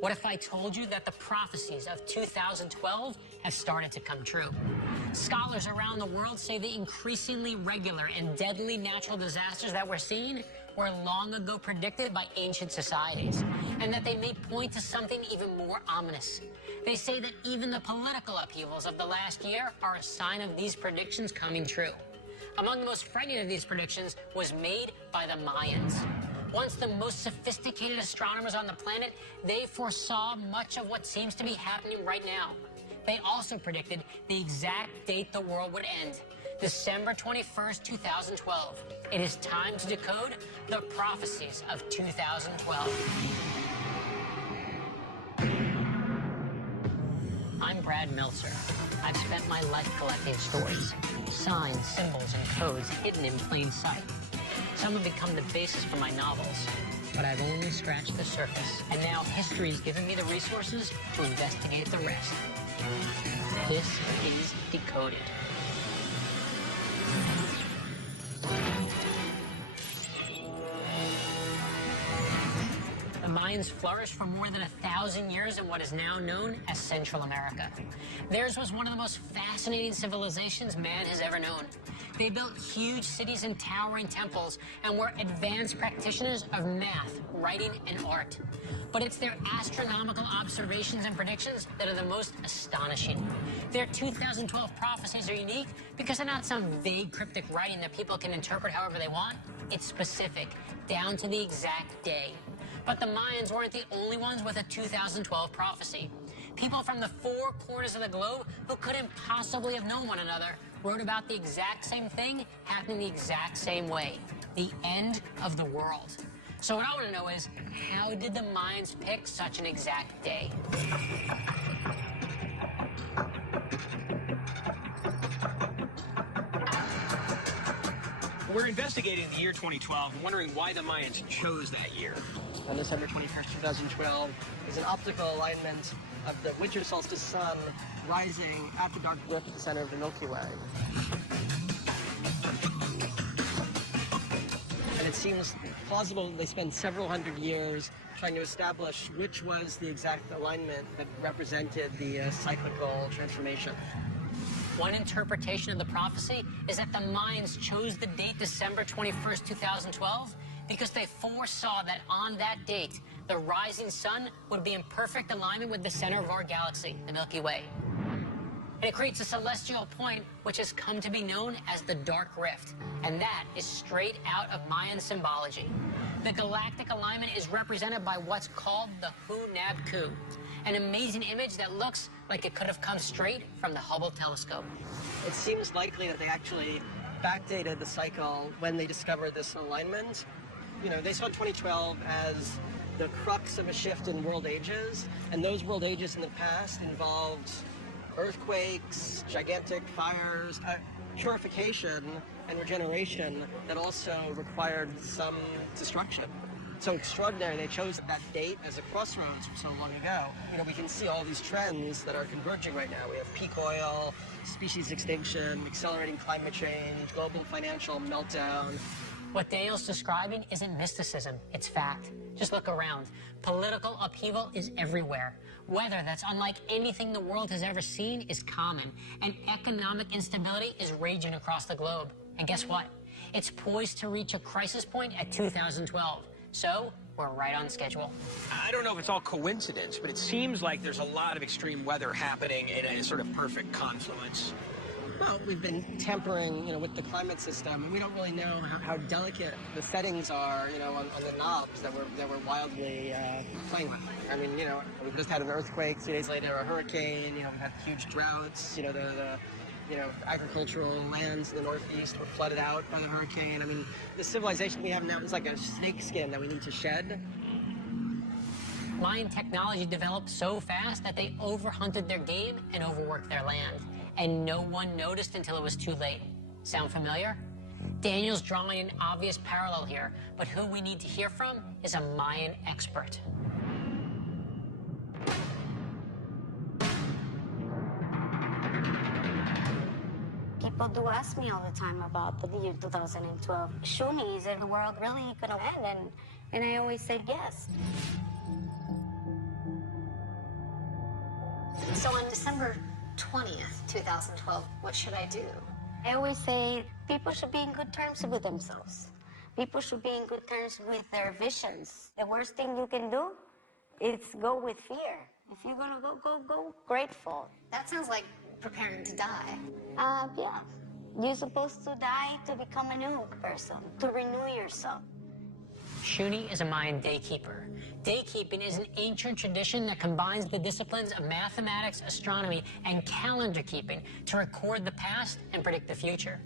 What if I told you that the prophecies of 2012 have started to come true? Scholars around the world say the increasingly regular and deadly natural disasters that we're seeing were long ago predicted by ancient societies, and that they may point to something even more ominous. They say that even the political upheavals of the last year are a sign of these predictions coming true. Among the most frightening of these predictions was made by the Mayans. Once the most sophisticated astronomers on the planet, they foresaw much of what seems to be happening right now. They also predicted the exact date the world would end, December 21st, 2012. It is time to decode the prophecies of 2012. I'm Brad Meltzer. I've spent my life collecting stories, signs, symbols, and codes hidden in plain sight. Some have become the basis for my novels, but I've only scratched the surface. And now history's given me the resources to investigate the rest. This is Decoded. The Mayans flourished for more than 1,000 years in what is now known as Central America. Theirs was one of the most fascinating civilizations man has ever known. They built huge cities and towering temples and were advanced practitioners of math, writing, and art. But it's their astronomical observations and predictions that are the most astonishing. Their 2012 prophecies are unique because they're not some vague cryptic writing that people can interpret however they want. It's specific, down to the exact day. But the Mayans weren't the only ones with a 2012 prophecy. People from the four corners of the globe who couldn't possibly have known one another wrote about the exact same thing happening the exact same way, the end of the world. So what I want to know is, how did the Mayans pick such an exact day? We're investigating the year 2012 and wondering why the Mayans chose that year. On December 21st, 2012, is an optical alignment of the winter solstice sun rising at the dark rift at the center of the Milky Way. And it seems plausible that they spent several hundred years trying to establish which was the exact alignment that represented the cyclical transformation. One interpretation of the prophecy is that the Mayans chose the date December 21st, 2012 because they foresaw that on that date, the rising sun would be in perfect alignment with the center of our galaxy, the Milky Way. And it creates a celestial point which has come to be known as the Dark Rift, and that is straight out of Mayan symbology. The galactic alignment is represented by what's called the Hu-Nab-Ku, an amazing image that looks like it could have come straight from the Hubble telescope. It seems likely that they actually backdated the cycle when they discovered this alignment. You know, they saw 2012 as the crux of a shift in world ages, and those world ages in the past involved earthquakes, gigantic fires, purification and regeneration that also required some destruction. So extraordinary they chose that date as a crossroads from so long ago. You know, we can see all these trends that are converging right now. We have peak oil, species extinction, accelerating climate change, global financial meltdown. What Daniel's describing isn't mysticism, it's fact. Just look around. Political upheaval is everywhere. Weather that's unlike anything the world has ever seen is common, and economic instability is raging across the globe. And guess what? It's poised to reach a crisis point at 2012. So, we're right on schedule. I don't know if it's all coincidence, but it seems like there's a lot of extreme weather happening in a sort of perfect confluence. Well, we've been tampering, with the climate system, and we don't really know how delicate the settings are, on the knobs that we're wildly playing with. I mean, we've just had an earthquake, 2 days later a hurricane, we've had huge droughts, the agricultural lands in the Northeast were flooded out by the hurricane. I mean, the civilization we have now is like a snake skin that we need to shed. Mayan technology developed so fast that they overhunted their game and overworked their land. And no one noticed until it was too late. Sound familiar? Daniel's drawing an obvious parallel here, but who we need to hear from is a Mayan expert. People do ask me all the time about the year 2012. Shuni, is the world really gonna end? And I always say yes. So on December 20th, 2012, what should I do? I always say people should be in good terms with themselves. People should be in good terms with their visions. The worst thing you can do is go with fear. If you're gonna go grateful. That sounds like preparing to die. Yeah. You're supposed to die to become a new person, to renew yourself. Shuni is a Mayan daykeeper. Daykeeping is an ancient tradition that combines the disciplines of mathematics, astronomy, and calendar keeping to record the past and predict the future.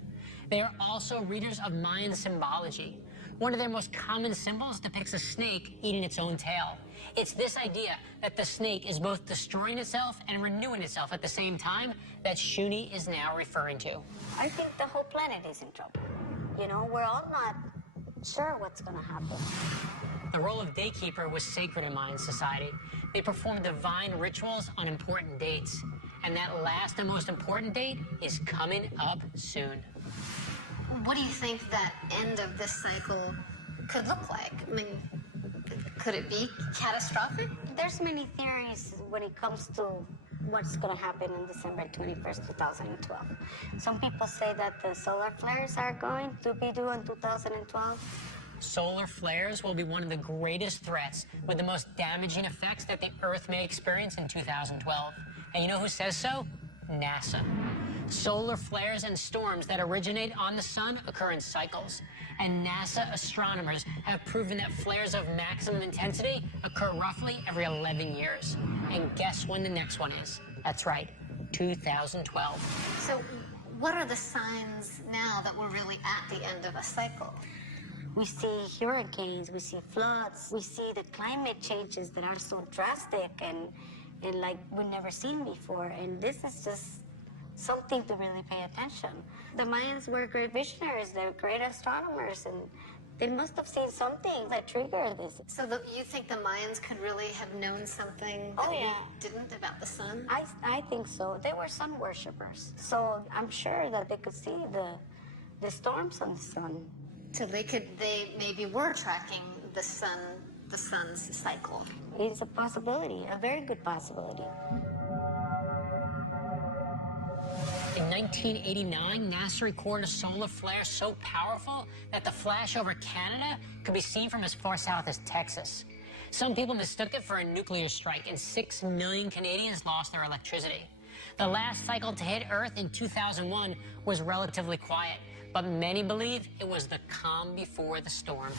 They are also readers of Mayan symbology. One of their most common symbols depicts a snake eating its own tail. It's this idea that the snake is both destroying itself and renewing itself at the same time that Shuni is now referring to. I think the whole planet is in trouble. You know, we're all not sure what's gonna happen. The role of daykeeper was sacred in Mayan society. They performed divine rituals on important dates. And that last and most important date is coming up soon. What do you think that end of this cycle could look like? I mean, could it be catastrophic? There's many theories when it comes to what's going to happen on December 21st, 2012. Some people say that the solar flares are going to be due in 2012. Solar flares will be one of the greatest threats with the most damaging effects that the Earth may experience in 2012. And you know who says so? NASA. Solar flares and storms that originate on the sun occur in cycles. And NASA astronomers have proven that flares of maximum intensity occur roughly every 11 years. And guess when the next one is? That's right, 2012. So what are the signs now that we're really at the end of a cycle? We see hurricanes, we see floods, we see the climate changes that are so drastic and like we've never seen before. And this is just something to really pay attention. The Mayans were great visionaries, they're great astronomers, and they must have seen something that triggered this. So you think the Mayans could really have known something that we didn't about the sun? I think so. They were sun worshippers. So I'm sure that they could see the storms on the sun. So they maybe were tracking the sun's cycle. It's a possibility, a very good possibility. In 1989, NASA recorded a solar flare so powerful that the flash over Canada could be seen from as far south as Texas. Some people mistook it for a nuclear strike, and 6 million Canadians lost their electricity. The last cycle to hit Earth in 2001 was relatively quiet, but many believe it was the calm before the storm.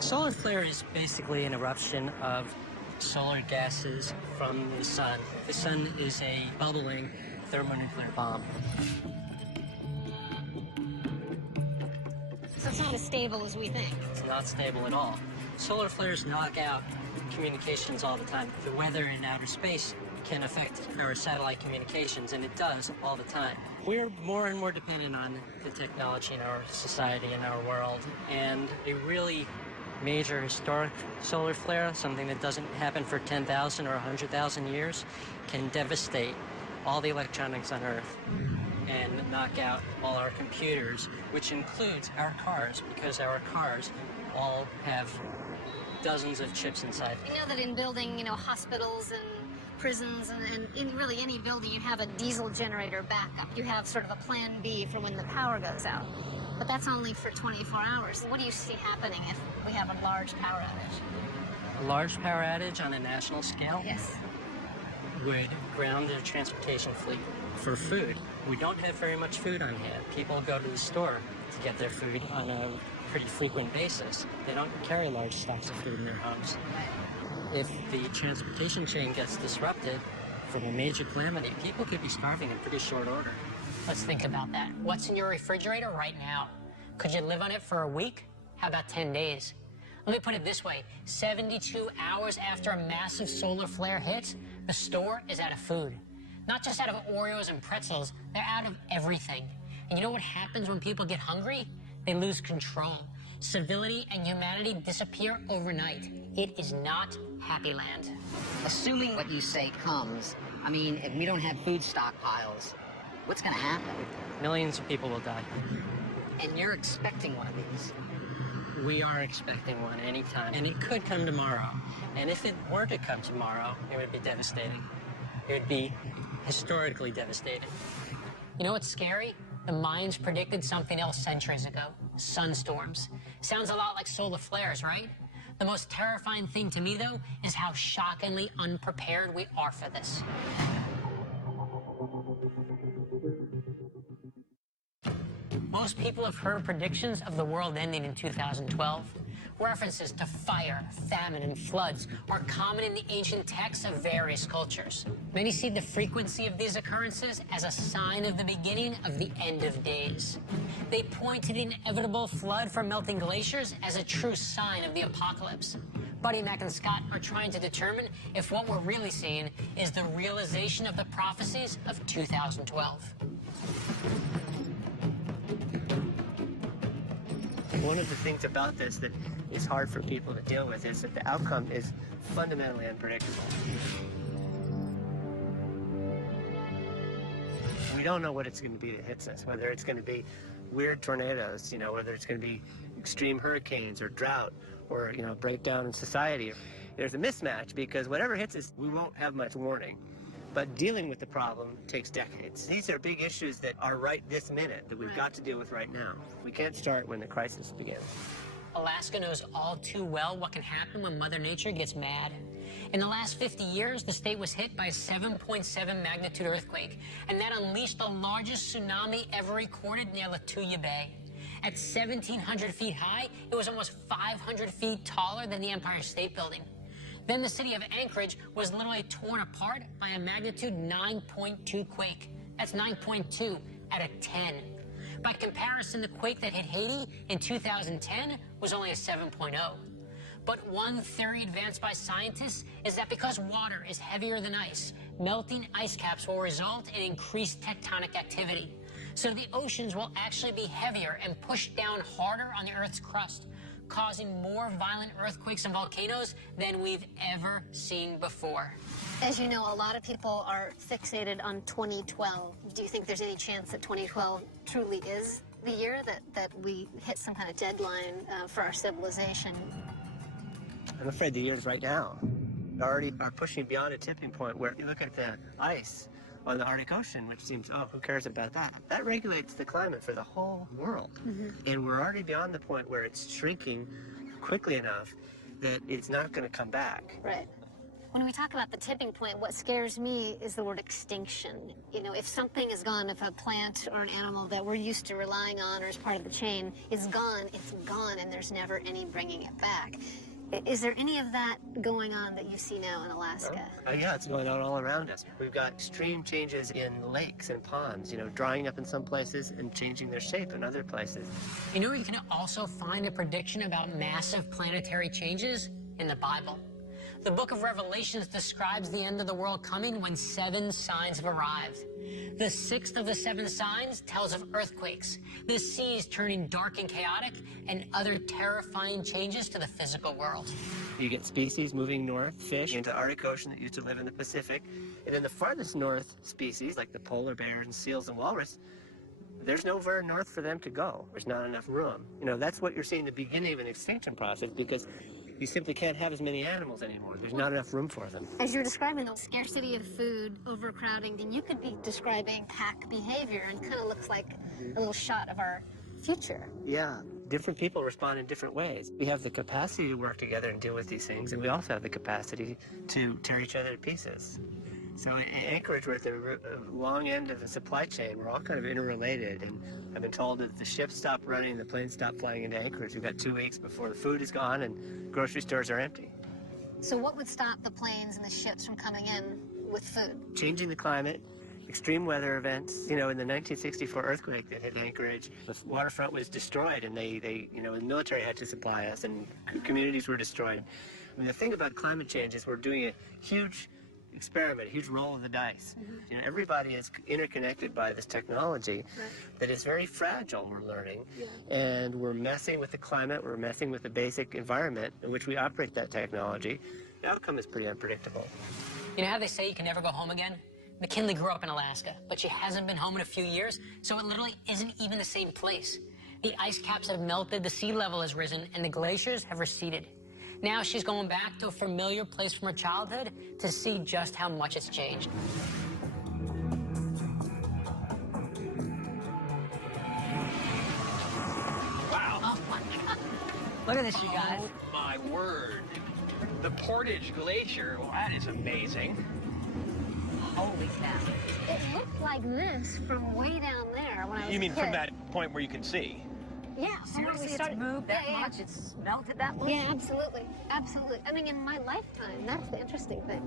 Solar flare is basically an eruption of solar gases from the sun. The sun is a bubbling thermonuclear bomb. So it's not as stable as we think. It's not stable at all. Solar flares knock out communications all the time. The weather in outer space can affect our satellite communications, and it does all the time. We're more and more dependent on the technology in our society, in our world, and a really major historic solar flare, something that doesn't happen for 10,000 or 100,000 years, can devastate all the electronics on Earth and knock out all our computers, which includes our cars, because our cars all have dozens of chips inside. You know that in building, hospitals and prisons and in really any building, you have a diesel generator backup. You have sort of a plan B for when the power goes out. But that's only for 24 hours. What do you see happening if we have a large power outage? A large power outage on a national scale? Yes. Would ground the transportation fleet for food. We don't have very much food on hand. People go to the store to get their food on a pretty frequent basis. They don't carry large stocks of food in their homes. If the transportation chain gets disrupted from a major calamity, people could be starving in pretty short order. Let's think about that. What's in your refrigerator right now? Could you live on it for a week? How about 10 days? Let me put it this way. 72 hours after a massive solar flare hits, the store is out of food. Not just out of Oreos and pretzels, they're out of everything. And you know what happens when people get hungry? They lose control. Civility and humanity disappear overnight. It is not happy land. Assuming what you say comes, I mean, if we don't have food stockpiles, what's going to happen? Millions of people will die. And you're expecting one of these. We are expecting one anytime, and it could come tomorrow. And if it were to come tomorrow, it would be devastating. It would be historically devastating. You know what's scary? The Mayans predicted something else centuries ago. Sunstorms. Sounds a lot like solar flares, right? The most terrifying thing to me, though, is how shockingly unprepared we are for this. Most people have heard predictions of the world ending in 2012. References to fire, famine, and floods are common in the ancient texts of various cultures. Many see the frequency of these occurrences as a sign of the beginning of the end of days. They point to the inevitable flood from melting glaciers as a true sign of the apocalypse. Buddy, Mac, and Scott are trying to determine if what we're really seeing is the realization of the prophecies of 2012. One of the things about this that is hard for people to deal with is that the outcome is fundamentally unpredictable. We don't know what it's going to be that hits us, whether it's going to be weird tornadoes, you know, whether it's going to be extreme hurricanes or drought or, you know, breakdown in society. There's a mismatch because whatever hits us, we won't have much warning. But dealing with the problem takes decades. These are big issues that are right this minute that we've got to deal with right now. We can't start when the crisis begins. Alaska knows all too well what can happen when Mother Nature gets mad. In the last 50 years, the state was hit by a 7.7 magnitude earthquake, and that unleashed the largest tsunami ever recorded near Latuya Bay. At 1,700 feet high, it was almost 500 feet taller than the Empire State Building. Then the city of Anchorage was literally torn apart by a magnitude 9.2 quake. That's 9.2 out of 10. By comparison, the quake that hit Haiti in 2010 was only a 7.0. But one theory advanced by scientists is that because water is heavier than ice, melting ice caps will result in increased tectonic activity. So the oceans will actually be heavier and push down harder on the Earth's crust, causing more violent earthquakes and volcanoes than we've ever seen before. As you know, a lot of people are fixated on 2012. Do you think there's any chance that 2012 truly is the year that we hit some kind of deadline for our civilization? I'm afraid the years right now already are pushing beyond a tipping point where you look at the ice on the Arctic Ocean, which seems, oh, who cares about that? That regulates the climate for the whole world. And we're already beyond the point where it's shrinking quickly enough that it's not going to come back. Right. When we talk about the tipping point, what scares me is the word extinction. You know, if something is gone, if a plant or an animal that we're used to relying on or is part of the chain is gone, it's gone, and there's never any bringing it back. Is there any of that going on that you see now in Alaska? Yeah, it's going on all around us. We've got extreme changes in lakes and ponds, you know, drying up in some places and changing their shape in other places. You know where you can also find a prediction about massive planetary changes? In the Bible. The book of Revelations describes the end of the world coming when 7 signs have arrived. The 6th of the 7 signs tells of earthquakes, the seas turning dark and chaotic, and other terrifying changes to the physical world. You get species moving north, fish into the Arctic Ocean that used to live in the Pacific, and then the farthest north species, like the polar bears and seals and walrus, there's nowhere north for them to go. There's not enough room. You know, that's what you're seeing the beginning of an extinction process, because you simply can't have as many animals anymore. There's not enough room for them. As you're describing the scarcity of food, overcrowding, then you could be describing pack behavior, and kind of looks like a little shot of our future. Yeah, different people respond in different ways. We have the capacity to work together and deal with these things, and we also have the capacity to tear each other to pieces. So in Anchorage, we're at the long end of the supply chain. We're all kind of interrelated, and I've been told that the ships stop running, the planes stop flying into Anchorage. We've got 2 weeks before the food is gone and grocery stores are empty. So what would stop the planes and the ships from coming in with food? Changing the climate, extreme weather events. You know, in the 1964 earthquake that hit Anchorage, the waterfront was destroyed, and they you know, the military had to supply us, and communities were destroyed. I mean, the thing about climate change is we're doing a huge experiment, a huge roll of the dice. You know, everybody is interconnected by this technology that is very fragile, we're learning, and we're messing with the climate, we're messing with the basic environment in which we operate that technology. The outcome is pretty unpredictable. You know how they say you can never go home again? McKinley grew up in Alaska, but she hasn't been home in a few years, so it literally isn't even the same place. The ice caps have melted, the sea level has risen, and the glaciers have receded. Now she's going back to a familiar place from her childhood to see just how much it's changed. Wow. Oh my God. Look at this, you guys. Oh my word. The Portage Glacier, well, that is amazing. Holy cow. It looked like this from way down there when I was You a mean kid. from that point where you can see? Yeah, from where we Seriously, it's started. moved that Yeah, yeah. much? It's melted that much? Yeah, absolutely. Absolutely. I mean, in my lifetime, that's the interesting thing.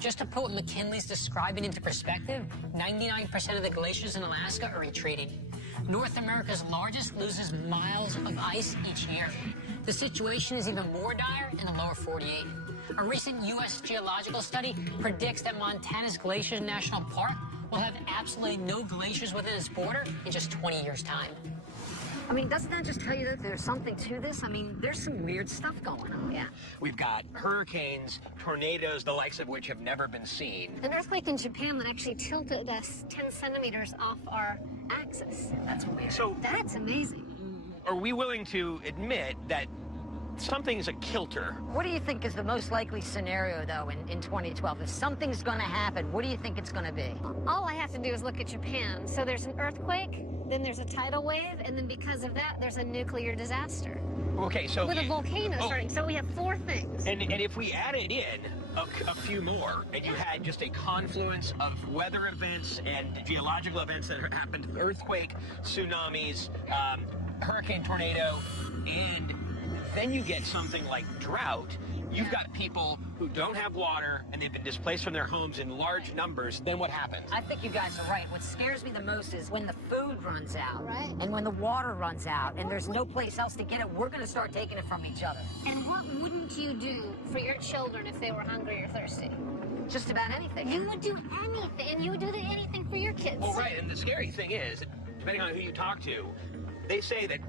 Just to put what McKinley's describing into perspective, 99% of the glaciers in Alaska are retreating. North America's largest loses miles of ice each year. The situation is even more dire in the lower 48. A recent U.S. geological study predicts that Montana's Glaciers National Park will have absolutely no glaciers within its border in just 20 years' time. I mean, doesn't that just tell you that there's something to this? I mean, there's some weird stuff going on. Yeah. We've got hurricanes, tornadoes, the likes of which have never been seen. An earthquake in Japan that actually tilted us 10 centimeters off our axis. That's weird. So That's amazing. are we willing to admit that something's a kilter? What do you think is the most likely scenario, though, in 2012? If something's going to happen, what do you think it's going to be? All I have to do is look at Japan. So there's an earthquake, then there's a tidal wave, and then because of that, there's a nuclear disaster. Okay, so... With a volcano Oh. starting. So we have 4 things. And if we added in a few more, and you had just a confluence of weather events and geological events that happened, earthquake, tsunamis, hurricane, tornado, and then you get something like drought. You've got people who don't have water, and they've been displaced from their homes in large numbers. Then what happens? I think you guys are right. What scares me the most is when the food runs out, Right. and when the water runs out, and there's no place else to get it, we're going to start taking it from each other. And what wouldn't you do for your children if they were hungry or thirsty? Just about anything. You would do anything, and you would do anything for your kids. Well, right, and the scary thing is, depending on who you talk to, they say that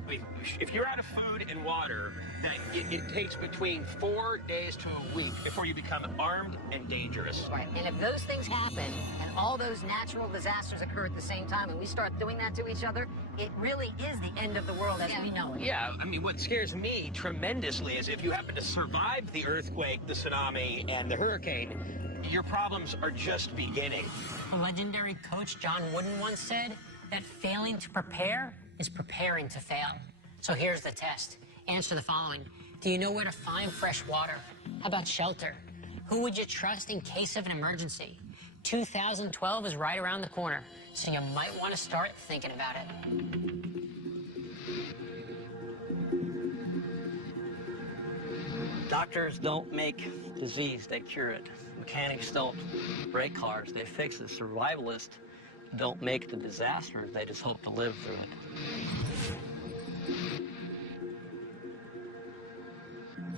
if you're out of food and water, that it takes between 4 days to a week before you become armed and dangerous. Right. And if those things happen, and all those natural disasters occur at the same time, and we start doing that to each other, it really is the end of the world as we know it. Yeah, I mean, what scares me tremendously is if you happen to survive the earthquake, the tsunami, and the hurricane, your problems are just beginning. The legendary coach John Wooden once said that failing to prepare is preparing to fail. So here's the test. Answer the following. Do you know where to find fresh water? How about shelter? Who would you trust in case of an emergency? 2012 is right around the corner, so you might want to start thinking about it. Doctors don't make disease, they cure it. Mechanics don't break cars, they fix it. Survivalists don't make the disaster, they just hope to live through it.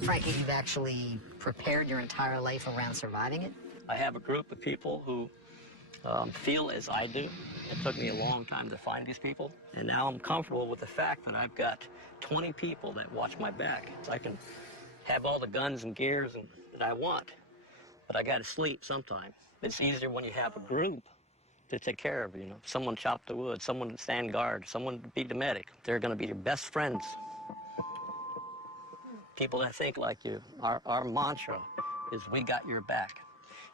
Frankie, you've actually prepared your entire life around surviving it? I have a group of people who feel as I do. It took me a long time to find these people, and now I'm comfortable with the fact that I've got 20 people that watch my back. So I can have all the guns and gears that I want, but I gotta sleep sometime. It's easier when you have a group to take care of, you know. Someone chop the wood, someone to stand guard, someone to be the medic. They're gonna be your best friends. People that think like you. Our mantra is we got your back.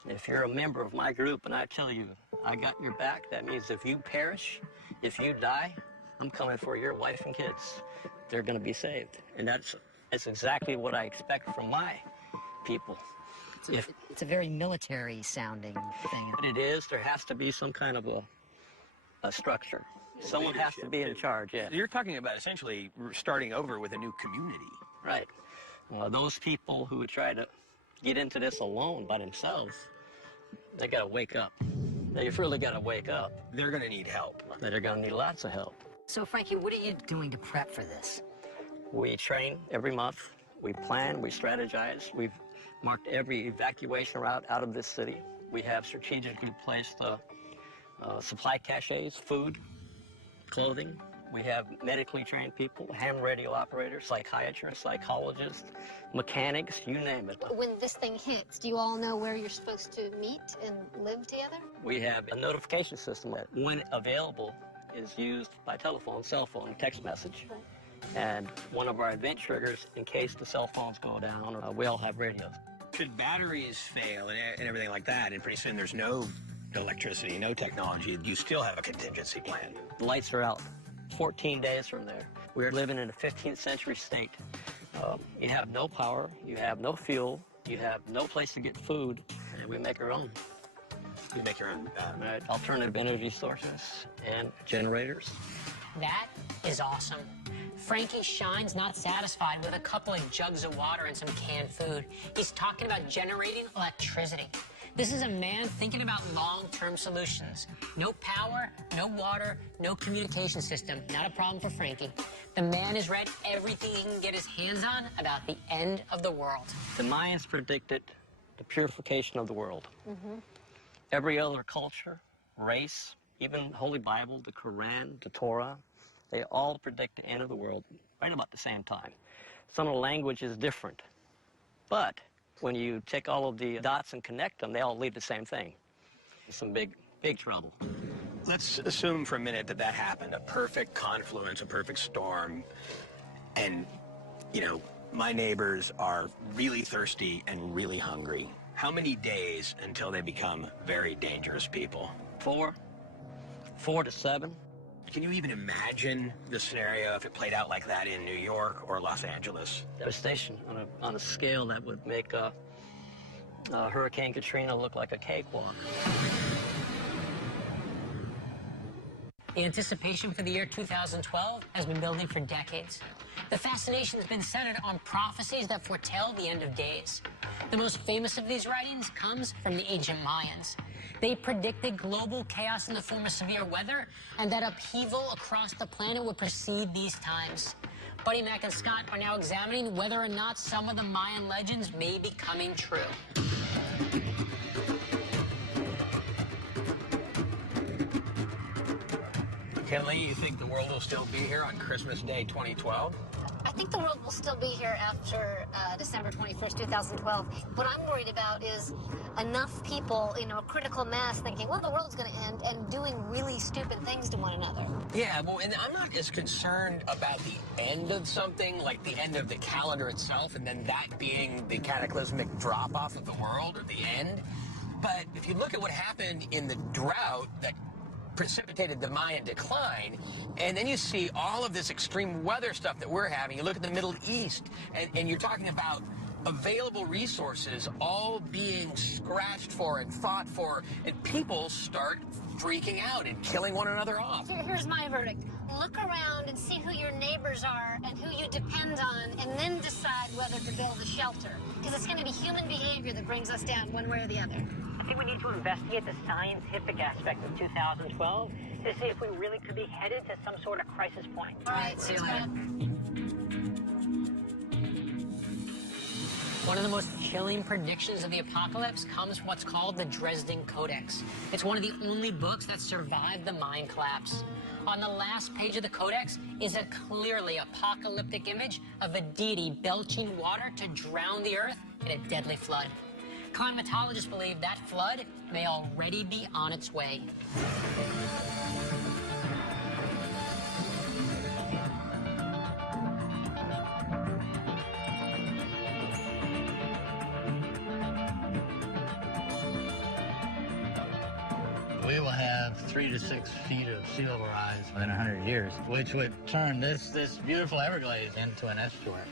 And if you're a member of my group and I tell you I got your back, that means if you perish, if you die, I'm coming for your wife and kids. They're gonna be saved. And that's exactly what I expect from my people. It's a very military-sounding thing. But it is, there has to be some kind of a structure. Someone has to be in charge, yeah. You're talking about essentially starting over with a new community. Right. Those people who would try to get into this alone by themselves, they gotta wake up. They've really gotta wake up. They're gonna need help. They're gonna need lots of help. So, Frankie, what are you doing to prep for this? We train every month. We plan, we strategize. We've marked every evacuation route out of this city. We have strategically placed supply caches, food, clothing. We have medically trained people, ham radio operators, psychiatrists, psychologists, mechanics, you name it. When this thing hits, do you all know where you're supposed to meet and live together? We have a notification system that, when available, is used by telephone, cell phone, text message. And one of our event triggers, in case the cell phones go down, we all have radios. Should batteries fail and everything like that, and pretty soon there's no electricity, no technology, you still have a contingency plan. The lights are out 14 days from there. We're living in a 15th century state. You have no power, you have no fuel, you have no place to get food, and we make our own. You make your own Alternative energy sources and generators. That is awesome. Frankie Shine's not satisfied with a couple of jugs of water and some canned food. He's talking about generating electricity. This is a man thinking about long-term solutions. No power, no water, no communication system. Not a problem for Frankie. The man has read everything he can get his hands on about the end of the world. The Mayans predicted the purification of the world. Every other culture, race, even Holy Bible, the Quran, the Torah, they all predict the end of the world right about the same time. Some of the language is different, but when you take all of the dots and connect them, they all lead to the same thing. Some big trouble. Let's assume for a minute that happened, a perfect confluence, a perfect storm, and, you know, my neighbors are really thirsty and really hungry. How many days until they become very dangerous people? 4 to 7. Can you even imagine the scenario if it played out like that in New York or Los Angeles? Devastation on a scale that would make Hurricane Katrina look like a cakewalk. The anticipation for the year 2012 has been building for decades. The fascination has been centered on prophecies that foretell the end of days. The most famous of these writings comes from the ancient Mayans. They predicted global chaos in the form of severe weather and that upheaval across the planet would precede these times. Buddy Mack and Scott are now examining whether or not some of the Mayan legends may be coming true. Kinley, you think the world will still be here on Christmas Day 2012? I think the world will still be here after December 21st, 2012. What I'm worried about is enough people, you know, a critical mass thinking, well, the world's going to end, and doing really stupid things to one another. Yeah, well, and I'm not as concerned about the end of something, like the end of the calendar itself, and then that being the cataclysmic drop-off of the world, or the end. But if you look at what happened in the drought that precipitated the Mayan decline, and then you see all of this extreme weather stuff that we're having. You look at the Middle East, and you're talking about available resources all being scratched for and fought for, and people start freaking out and killing one another off. Here's my verdict. Look around and see who your neighbors are and who you depend on, and then decide whether to build a shelter. Because it's going to be human behavior that brings us down one way or the other. I think we need to investigate the scientific aspect of 2012 to see if we really could be headed to some sort of crisis point. All right, see you later. One of the most chilling predictions of the apocalypse comes from what's called the Dresden Codex. It's one of the only books that survived the Mayan collapse. On the last page of the Codex is a clearly apocalyptic image of a deity belching water to drown the earth in a deadly flood. Climatologists believe that flood may already be on its way. We will have 3 to 6 feet of sea level rise within 100 years, which would turn this beautiful Everglades into an estuary.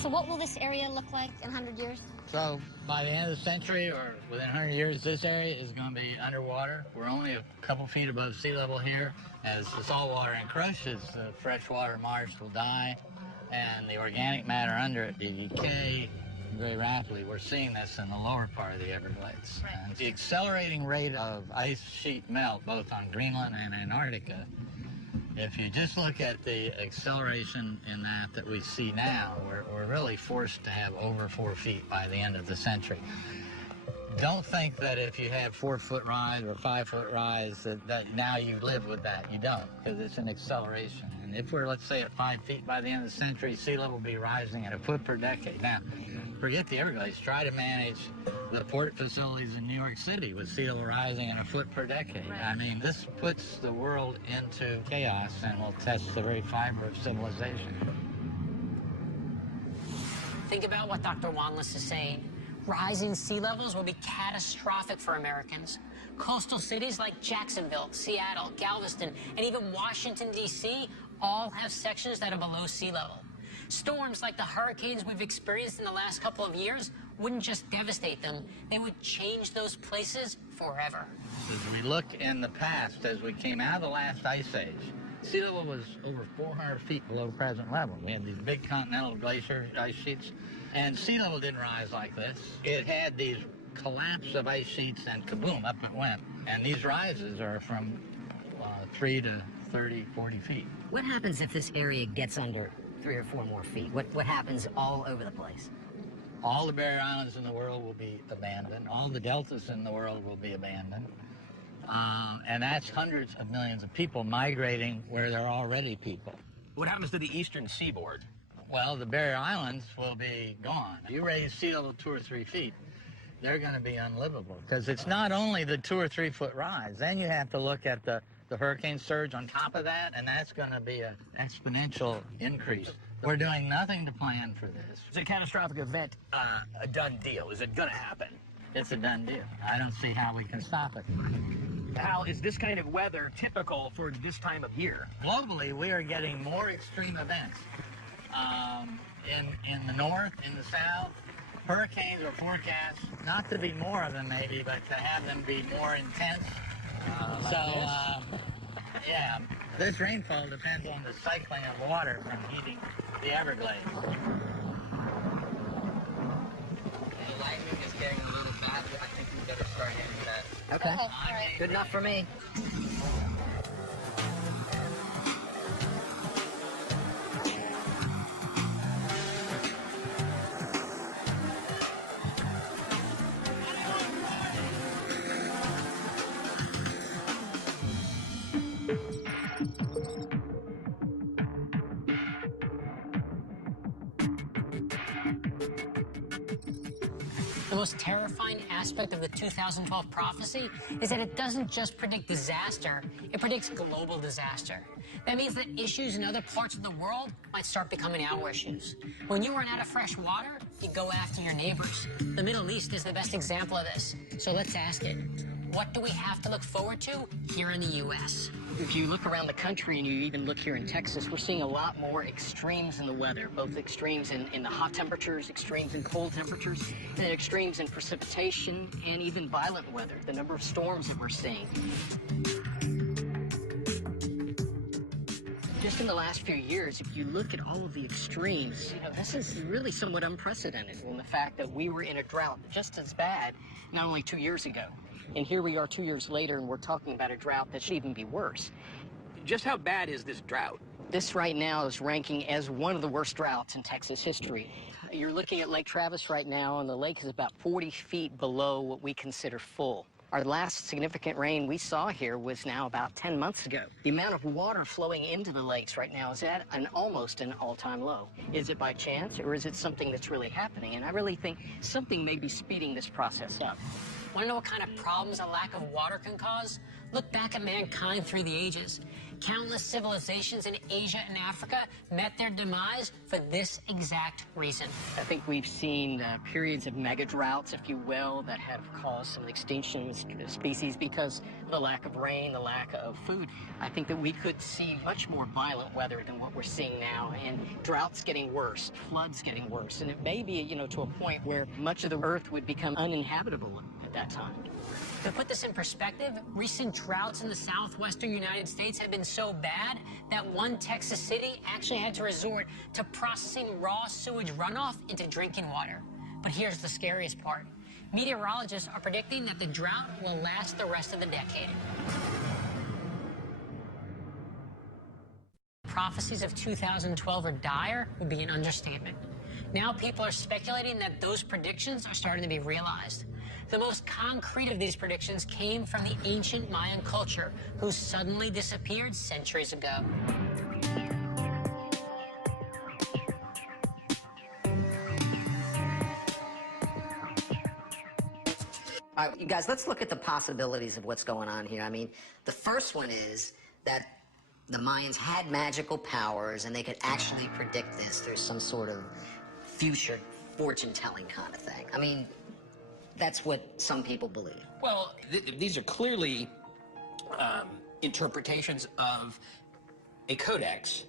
So what will this area look like in 100 years? So by the end of the century, or within 100 years, this area is going to be underwater. We're only a couple feet above sea level here. As the salt water encroaches, the freshwater marsh will die, and the organic matter under it will decay very rapidly. We're seeing this in the lower part of the Everglades. Right. And the accelerating rate of ice sheet melt, both on Greenland and Antarctica, if you just look at the acceleration in that we see now, we're really forced to have over 4 feet by the end of the century. Don't think that if you have 4-foot rise or 5-foot rise that now you live with that. You don't, because it's an acceleration. And if we're, let's say, at 5 feet by the end of the century, sea level will be rising at a foot per decade. Now, Forget the Everglades. Try to manage the port facilities in New York City with sea level rising a foot per decade. Right. I mean, this puts the world into chaos and will test the very fiber of civilization. Think about what Dr. Wanless is saying. Rising sea levels will be catastrophic for Americans. Coastal cities like Jacksonville, Seattle, Galveston, and even Washington, D.C. all have sections that are below sea level. Storms like the hurricanes we've experienced in the last couple of years wouldn't just devastate them, they would change those places forever. As we look in the past, as we came out of the last ice age, sea level was over 400 feet below present level. We had these big continental glacier ice sheets, and sea level didn't rise like this. It had these collapse of ice sheets, and kaboom, up it went. And these rises are from 3 to 30, 40 feet. What happens if this area gets under 3 or 4 more feet? What happens all over the place? All the barrier islands in the world will be abandoned. All the deltas in the world will be abandoned. And that's hundreds of millions of people migrating where there are already people. What happens to the eastern seaboard? Well, the barrier islands will be gone. You raise sea level 2 or 3 feet, they're going to be unlivable, because it's not only the 2 or 3 foot rise. Then you have to look at the hurricane surge on top of that, and that's going to be an exponential increase. We're doing nothing to plan for this. Is a catastrophic event a done deal? Is it going to happen? It's a done deal. I don't see how we can stop it. How is this kind of weather typical for this time of year? Globally, we are getting more extreme events. In the north, in the south, hurricanes are forecast not to be more of them maybe, but to have them be more intense. Yeah, this rainfall depends on the cycling of water from heating the Everglades. The lightning is getting a little bad. I think we better start hitting that. Okay. All right. Good enough for me. The most terrifying aspect of the 2012 prophecy is that it doesn't just predict disaster, it predicts global disaster. That means that issues in other parts of the world might start becoming our issues. When you run out of fresh water, you go after your neighbors. The Middle East is the best example of this. So let's ask it, what do we have to look forward to here in the U.S.? If you look around the country and you even look here in Texas, we're seeing a lot more extremes in the weather, both extremes in the hot temperatures, extremes in cold temperatures, and extremes in precipitation and even violent weather, the number of storms that we're seeing. Just in the last few years, if you look at all of the extremes, this is really somewhat unprecedented in the fact that we were in a drought just as bad not only 2 years ago. And here we are 2 years later, and we're talking about a drought that should even be worse. Just how bad is this drought? This right now is ranking as one of the worst droughts in Texas history. You're looking at Lake Travis right now, and the lake is about 40 feet below what we consider full. Our last significant rain we saw here was now about 10 months ago. The amount of water flowing into the lakes right now is at almost an all-time low. Is it by chance, or is it something that's really happening? And I really think something may be speeding this process up. Want to know what kind of problems a lack of water can cause? Look back at mankind through the ages. Countless civilizations in Asia and Africa met their demise for this exact reason. I think we've seen periods of mega droughts, if you will, that have caused some extinction of species because of the lack of rain, the lack of food. I think that we could see much more violent weather than what we're seeing now, and droughts getting worse, floods getting worse, and it may be, to a point where much of the earth would become uninhabitable at that time. To put this in perspective, recent droughts in the southwestern United States have been so bad that one Texas city actually had to resort to processing raw sewage runoff into drinking water. But here's the scariest part. Meteorologists are predicting that the drought will last the rest of the decade. Prophecies of 2012 are dire would be an understatement. Now people are speculating that those predictions are starting to be realized. The most concrete of these predictions came from the ancient Mayan culture, who suddenly disappeared centuries ago. All right, you guys, let's look at the possibilities of what's going on here. I mean, the first one is that the Mayans had magical powers and they could actually predict this. There's some sort of future fortune-telling kind of thing. I mean, that's what some people believe. Well, these are clearly interpretations of a codex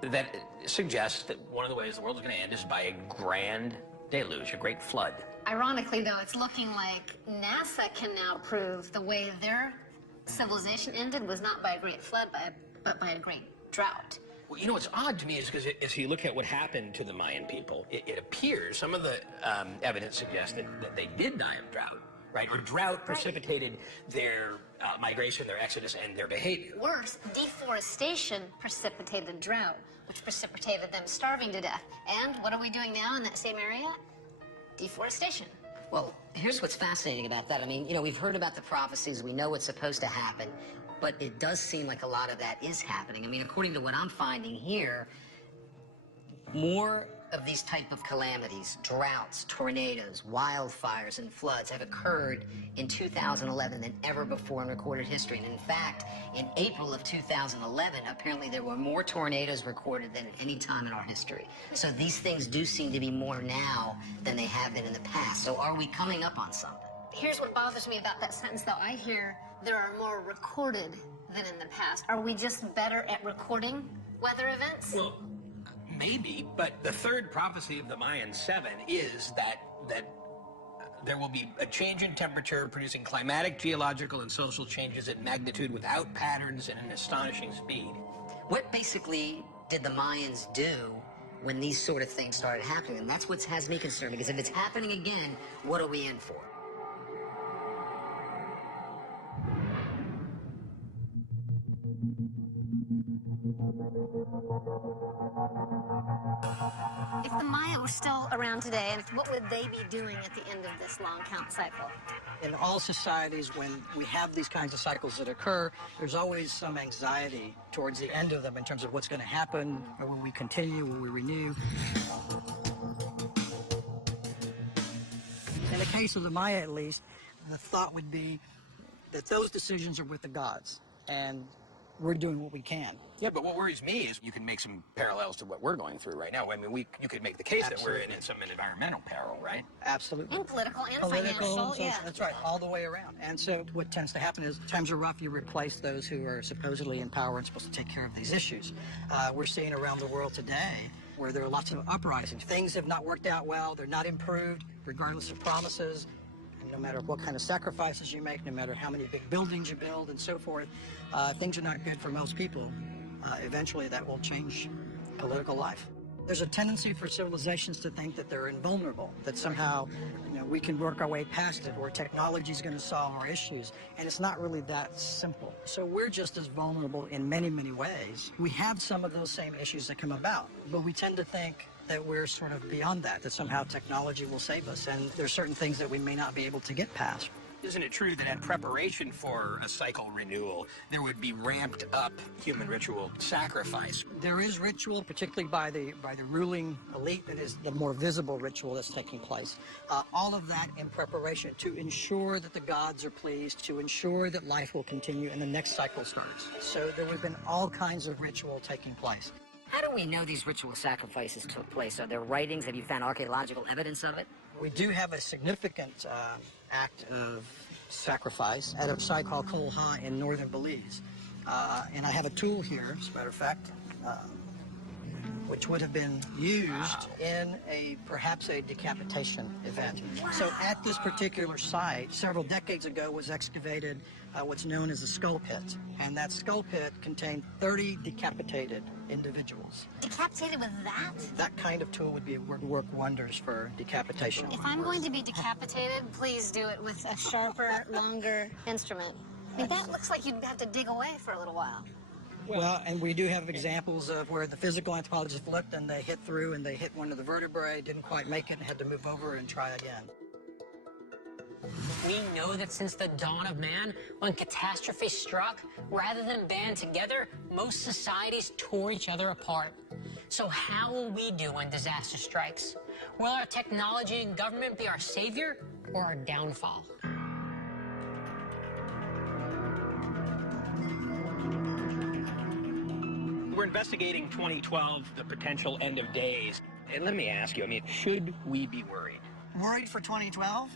that suggests that one of the ways the world is going to end is by a grand deluge, a great flood. Ironically, though, it's looking like NASA can now prove the way their civilization ended was not by a great flood, but by a great drought. Well, you know, what's odd to me is because as you look at what happened to the Mayan people, it appears some of the evidence suggests that they did die of drought, right? Or drought precipitated their migration, their exodus, and their behavior. Worse, deforestation precipitated drought, which precipitated them starving to death. And what are we doing now in that same area? Deforestation. Well, here's what's fascinating about that. I mean, you know, we've heard about the prophecies. We know what's supposed to happen. But it does seem like a lot of that is happening. I mean, according to what I'm finding here, more of these type of calamities, droughts, tornadoes, wildfires, and floods have occurred in 2011 than ever before in recorded history. And in fact, in April of 2011, apparently there were more tornadoes recorded than at any time in our history. So these things do seem to be more now than they have been in the past. So are we coming up on something? Here's what bothers me about that sentence, though. I hear there are more recorded than in the past. Are we just better at recording weather events? Well, maybe, but the third prophecy of the Mayan 7 is that there will be a change in temperature producing climatic, geological, and social changes in magnitude without patterns and an astonishing speed. What basically did the Mayans do when these sort of things started happening? And that's what has me concerned, because if it's happening again, what are we in for? If the Maya were still around today, and what would they be doing at the end of this long count cycle? In all societies, when we have these kinds of cycles that occur, there's always some anxiety towards the end of them in terms of what's going to happen, or will we continue, will we renew. In the case of the Maya, at least, the thought would be that those decisions are with the gods, and we're doing what we can. Yeah, but what worries me is you can make some parallels to what we're going through right now. I mean, you could make the case that we're in some environmental peril, right? Absolutely. And political and Political, financial, social, yeah. that's right, all the way around. And so what tends to happen is times are rough, you replace those who are supposedly in power and supposed to take care of these issues. We're seeing around the world today where there are lots of uprisings. Things have not worked out well, they're not improved, regardless of promises. No matter what kind of sacrifices you make, no matter how many big buildings you build and so forth, things are not good for most people. Eventually that will change political life. There's a tendency for civilizations to think that they're invulnerable, that somehow we can work our way past it, or technology is going to solve our issues, and it's not really that simple. So we're just as vulnerable in many, many ways. We have some of those same issues that come about, but we tend to think that we're sort of beyond that, that somehow technology will save us, and there's certain things that we may not be able to get past. Isn't it true that in preparation for a cycle renewal, there would be ramped up human ritual sacrifice? There is ritual, particularly by the ruling elite, that is the more visible ritual that's taking place. All of that in preparation to ensure that the gods are pleased, to ensure that life will continue and the next cycle starts. So there would have been all kinds of ritual taking place. How do we know these ritual sacrifices took place? Are there writings? Have you found archaeological evidence of it? We do have a significant act of sacrifice at a site called Kolha in northern Belize. And I have a tool here, as a matter of fact, which would have been used in perhaps a decapitation event. So at this particular site, several decades ago was excavated what's known as a skull pit. And that skull pit contained 30 decapitated individuals. Decapitated with that? That kind of tool would work wonders for decapitation. If I'm going to be decapitated, please do it with a sharper, longer instrument. I mean, that looks like you'd have to dig away for a little while. Well, and we do have examples of where the physical anthropologists looked and they hit through and they hit one of the vertebrae, didn't quite make it, and had to move over and try again. We know that since the dawn of man, when catastrophe struck, rather than band together, most societies tore each other apart. So how will we do when disaster strikes? Will our technology and government be our savior or our downfall? investigating 2012, the potential end of days. And let me ask you, I mean, should we be worried? Worried for 2012?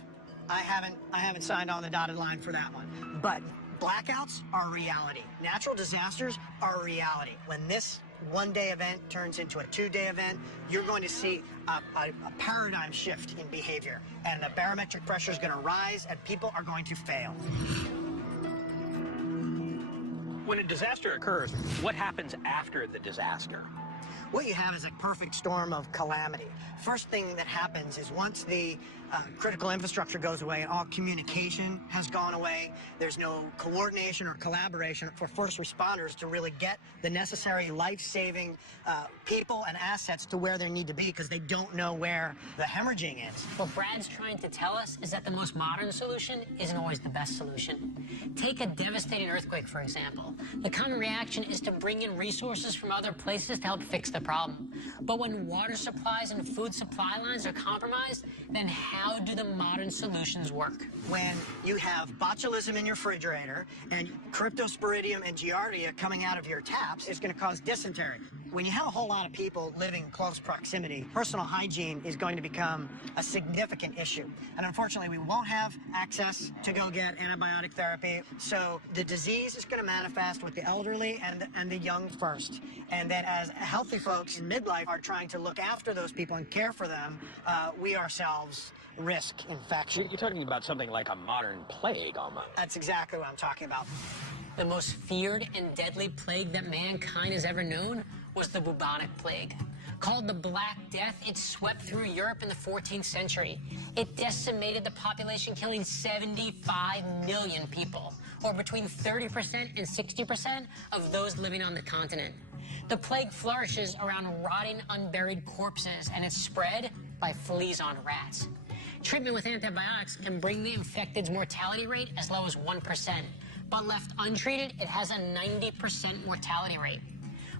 I haven't signed on the dotted line for that one. But blackouts are a reality. Natural disasters are a reality. When this one-day event turns into a two-day event, you're going to see a paradigm shift in behavior. And the barometric pressure is going to rise, and people are going to fail. When a disaster occurs, what happens after the disaster? What you have is a perfect storm of calamity. First thing that happens is once the critical infrastructure goes away and all communication has gone away, there's no coordination or collaboration for first responders to really get the necessary life-saving people and assets to where they need to be because they don't know where the hemorrhaging is. What Brad's trying to tell us is that the most modern solution isn't always the best solution. Take a devastating earthquake, for example. The common reaction is to bring in resources from other places to help fix the problem. But when water supplies and food supply lines are compromised, then how do the modern solutions work? When you have botulism in your refrigerator and cryptosporidium and giardia coming out of your taps, it's going to cause dysentery. When you have a whole lot of people living in close proximity, personal hygiene is going to become a significant issue. And unfortunately, we won't have access to go get antibiotic therapy. So the disease is going to manifest with the elderly and the young first. And then as healthy folks in midlife are trying to look after those people and care for them, we ourselves risk infection. You're talking about something like a modern plague almost. That's exactly what I'm talking about. The most feared and deadly plague that mankind has ever known was the bubonic plague. Called the Black Death, it swept through Europe in the 14th century. It decimated the population, killing 75 million people, or between 30% and 60% of those living on the continent. The plague flourishes around rotting, unburied corpses, and it's spread by fleas on rats. Treatment with antibiotics can bring the infected's mortality rate as low as 1%, but left untreated, it has a 90% mortality rate.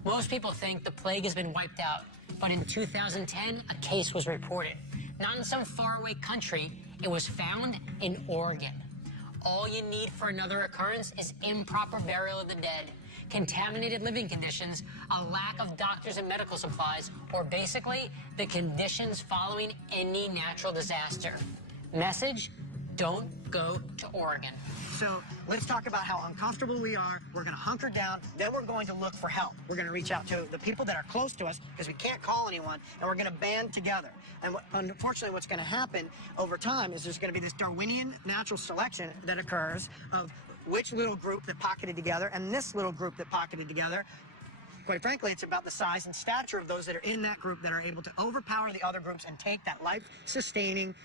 Most people think the plague has been wiped out, but in 2010, a case was reported. Not in some faraway country, it was found in Oregon. All you need for another occurrence is improper burial of the dead, contaminated living conditions, a lack of doctors and medical supplies, or basically the conditions following any natural disaster. Message: don't go to Oregon. So let's talk about how uncomfortable we are. We're going to hunker down. Then we're going to look for help. We're going to reach out to the people that are close to us because we can't call anyone, and we're going to band together. And unfortunately, what's going to happen over time is there's going to be this Darwinian natural selection that occurs of which little group that pocketed together and this little group that pocketed together. Quite frankly, it's about the size and stature of those that are in that group that are able to overpower the other groups and take that life-sustaining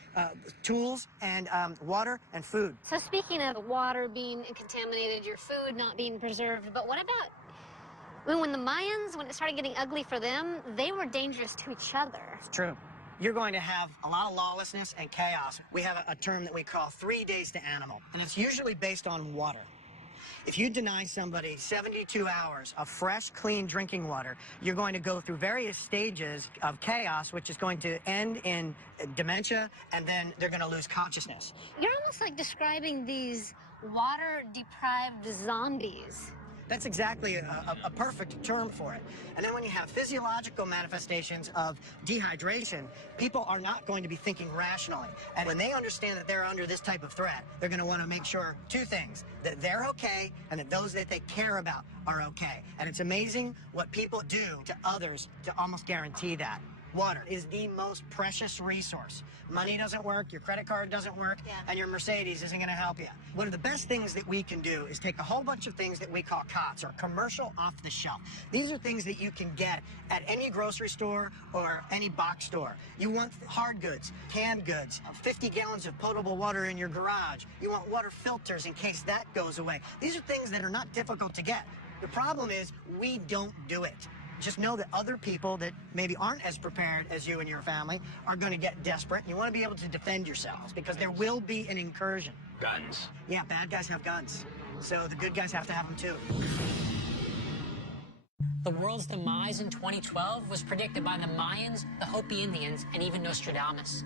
tools and water and food. So speaking of water being contaminated, your food not being preserved, but what about when the Mayans, when it started getting ugly for them, they were dangerous to each other? It's true. You're going to have a lot of lawlessness and chaos. We have a term that we call 3 days to animal, and it's usually based on water. If you deny somebody 72 hours of fresh, clean drinking water, you're going to go through various stages of chaos, which is going to end in dementia, and then they're going to lose consciousness. You're almost like describing these water-deprived zombies. That's exactly a perfect term for it. And then when you have physiological manifestations of dehydration, people are not going to be thinking rationally. And when they understand that they're under this type of threat, they're going to want to make sure two things: that they're okay and that those that they care about are okay. And it's amazing what people do to others to almost guarantee that. Water is the most precious resource. Money doesn't work, your credit card doesn't work, and your Mercedes isn't going to help you. One of the best things that we can do is take a whole bunch of things that we call COTS, or commercial off the shelf. These are things that you can get at any grocery store or any box store. You want hard goods, canned goods, 50 gallons of potable water in your garage. You want water filters in case that goes away. These are things that are not difficult to get. The problem is we don't do it. Just know that other people that maybe aren't as prepared as you and your family are going to get desperate. You want to be able to defend yourselves because there will be an incursion. Guns. Yeah, bad guys have guns. So the good guys have to have them too. The world's demise in 2012 was predicted by the Mayans, the Hopi Indians, and even Nostradamus.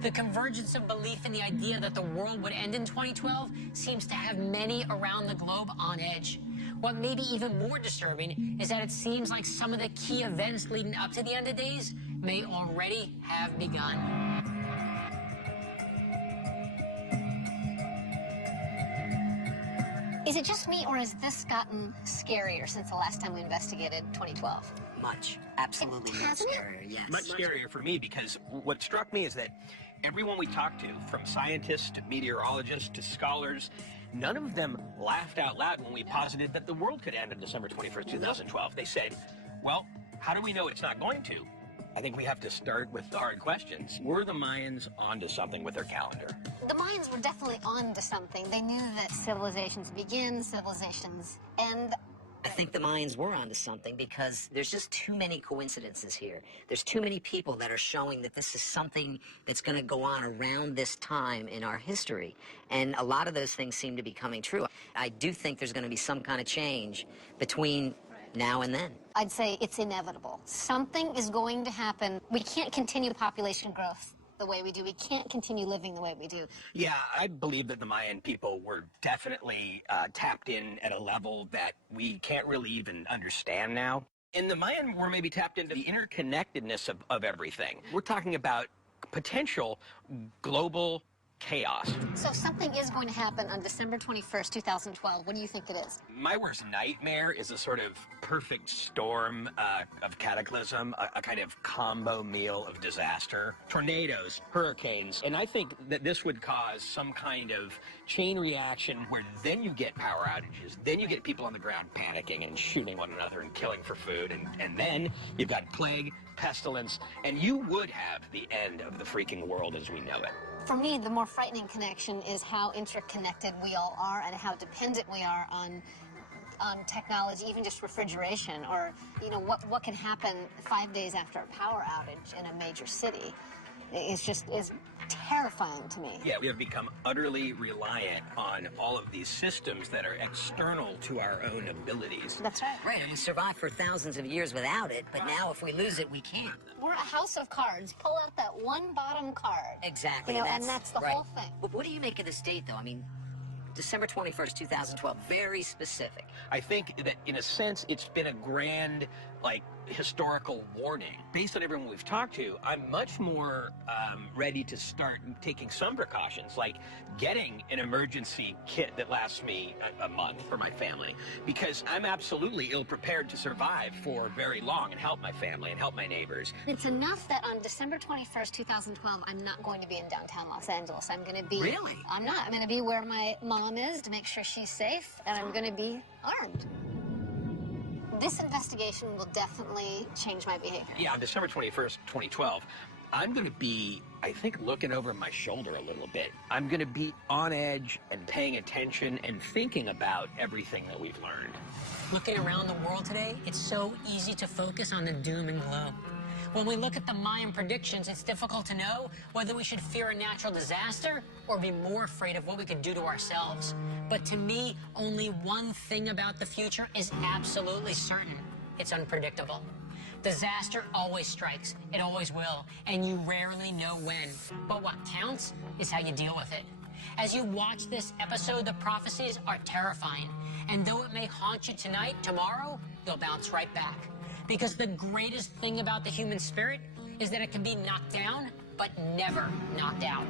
The convergence of belief in the idea that the world would end in 2012 seems to have many around the globe on edge. What may be even more disturbing is that it seems like some of the key events leading up to the end of days may already have begun. Is it just me, or has this gotten scarier since the last time we investigated 2012? Much. Absolutely much Hasn't it? scarier, yes. Much scarier for me, because what struck me is that everyone we talked to, from scientists to meteorologists to scholars, none of them laughed out loud when we posited that the world could end on December 21st, 2012. They said, well, how do we know it's not going to? I think we have to start with the hard questions. Were the Mayans onto something with their calendar? The Mayans were definitely on to something. They knew that civilizations begin, civilizations end. I think the Mayans were onto something because there's just too many coincidences here. There's too many people that are showing that this is something that's going to go on around this time in our history. And a lot of those things seem to be coming true. I do think there's going to be some kind of change between now and then. I'd say it's inevitable. Something is going to happen. We can't continue population growth the way we do. We can't continue living the way we do. Yeah, I believe that the Mayan people were definitely tapped in at a level that we can't really even understand now. And the Mayan were maybe tapped into the interconnectedness of everything. We're talking about potential global chaos. So something is going to happen on December 21st, 2012. What do you think it is? My worst nightmare is a sort of perfect storm of cataclysm, a kind of combo meal of disaster. Tornadoes, hurricanes, and I think that this would cause some kind of chain reaction where then you get power outages, then you get people on the ground panicking and shooting one another and killing for food, and then you've got plague, pestilence, and you would have the end of the freaking world as we know it. For me, the more frightening connection is how interconnected we all are and how dependent we are on technology, even just refrigeration, or, you know, what can happen 5 days after a power outage in a major city. Is terrifying to me. Yeah, we have become utterly reliant on all of these systems that are external to our own abilities. That's right. Right, and we survived for thousands of years without it, but now if we lose it, we can't. We're a house of cards. Pull out that one bottom card. Exactly. You know, and that's the right. whole thing. But what do you make of this date, though? I mean, December 21st, 2012, very specific. I think that, in a sense, it's been a grand, like, historical warning. Based on everyone we've talked to, I'm much more ready to start taking some precautions, like getting an emergency kit that lasts me a month for my family, because I'm absolutely ill-prepared to survive for very long and help my family and help my neighbors. It's enough that on December 21st, 2012, I'm not going to be in downtown Los Angeles. I'm going to be... Really? I'm not. I'm going to be where my mom is to make sure she's safe, and I'm going to be armed. This investigation will definitely change my behavior. Yeah, on December 21st, 2012, I'm going to be, I think, looking over my shoulder a little bit. I'm going to be on edge and paying attention and thinking about everything that we've learned. Looking around the world today, it's so easy to focus on the doom and gloom. When we look at the Mayan predictions, it's difficult to know whether we should fear a natural disaster or be more afraid of what we could do to ourselves. But to me, only one thing about the future is absolutely certain. It's unpredictable. Disaster always strikes. It always will. And you rarely know when. But what counts is how you deal with it. As you watch this episode, the prophecies are terrifying. And though it may haunt you tonight, tomorrow, you'll bounce right back. Because the greatest thing about the human spirit is that it can be knocked down, but never knocked out.